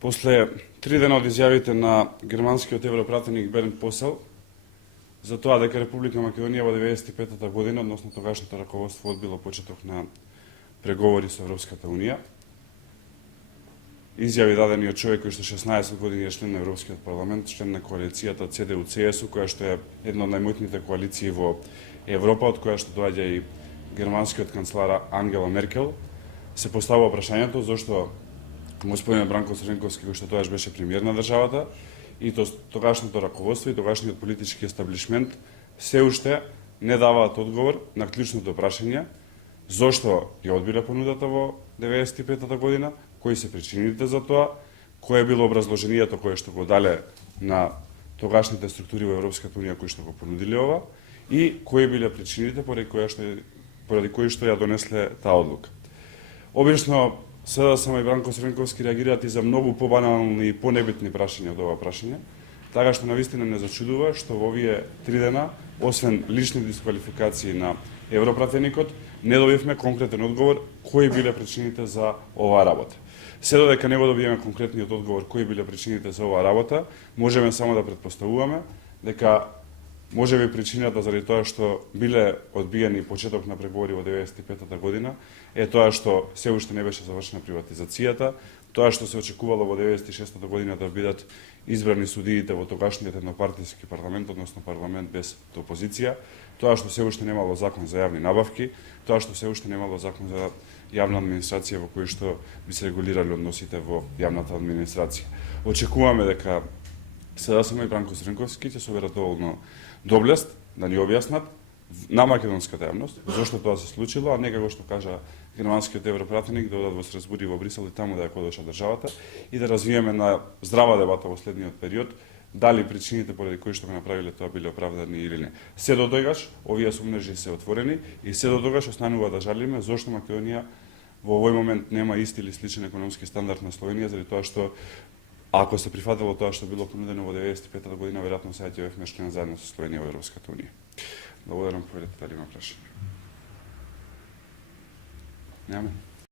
После 3 дена од изјавите на германскиот европратеник Бернд Посел за тоа дека Република Македонија во 1995 година, односно тогашното раководство, одбило почеток на преговори со Европската Унија, изјави дадени од човек кој што 16 години е член на Европскиот парламент, член на коалицијата CDU-CSU, која што е една од најмоćните коалиции во Европа, од која што доаѓа и германскиот канцелар Ангела Меркел, се поставува прашањето зошто господин Бранко Црнковски, кој што тогаш беше премиер на државата, и тогашното раководство и тогашниот политички естаблишмент се уште не даваат одговор на клучното прашање зошто ја одбиле понудата во 1995 година, кои се причините за тоа, кое било образложението кое што го дале на тогашните структури во Европската Унија кои што го понудиле ова и кои биле причините поради кои што ја донесле таа одлука. Обично СДСМ и Бранко Црнковски реагираат и за многу побанални и понебитни прашања од ова прашање, така што навистина не зачудува што во овие 3 дена, освен лични дисквалификации на европратеникот, не добивме конкретен одговор кои биле причините за оваа работа. Се додека не го добиеме конкретниот одговор кои биле причините за оваа работа, можеме само да претпоставуваме дека можеби причината заради тоа што биле одбиени почеток на преговори во 1995 година е тоа што се уште не беше завршена приватизацијата, тоа што се очекувало во 1996 година да бидат избрани судиите во тогашниот еднопартиски парламент, односно парламент без опозиција, тоа што се уште немало закон за јавни набавки, тоа што се уште немало закон за јавна администрација во кој што би се регулирали односите во јавната администрација. Очекуваме дека СДСМ и Бранко Црнковски ќе соберат доволно доблест да ни објаснат на македонската јавност зошто тоа се случило, а не како што кажа германскиот европратеник да одат во Страсбург и во Брисел и таму да ја кодоша државата и да развиеме на здрава дебата во следниот период дали причините поради кои што го направиле тоа биле оправдани или не. Се до тогаш овие сомнежи се отворени и се до тогаш останува да жалиме зошто Македонија во овој момент нема исти или сличен економски стандард на Словенија, заради тоа што ако се прифатило тоа што било понудено во 1995 година, веројатно сега ќе бевме член заедно со Словенија во Европската Унија. Благодарам, поведете дали има прашање. Немаме.